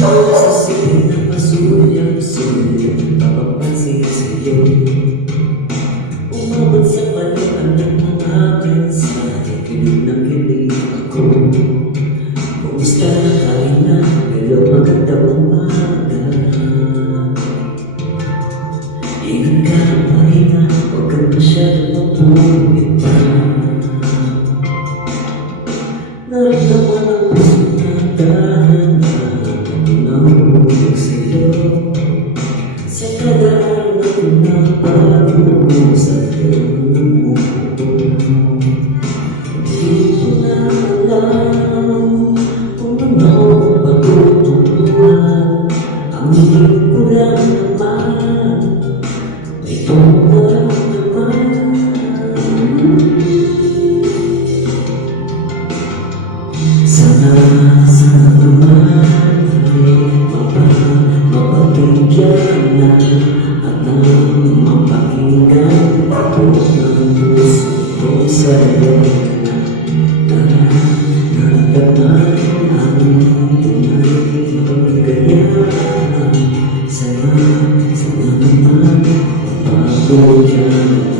Sa silid na pasulyap-sulyap, papapansin sa'yo. Umabot sa palitan ng mga mensahe, kilig na kilig ako. Kumusta na kain na, pero magandang umaga. Ingat ka ng pahinga, huwag kang masyadong mapulit pa. Naramdaman ang puso na dahan-dahan nahulog sa'yo. Sa kada araw na pinapago sa iyong mundo, hindi ko na alam kung ano patutunguhan. Ang hindi ko lang naman itong naramdaman. Sana naman mapapigyan na at nang mapakinggan ako ng puso ko sa'yo. Naramdaman ang tunay pagkayaan. Sana naman mapapigyan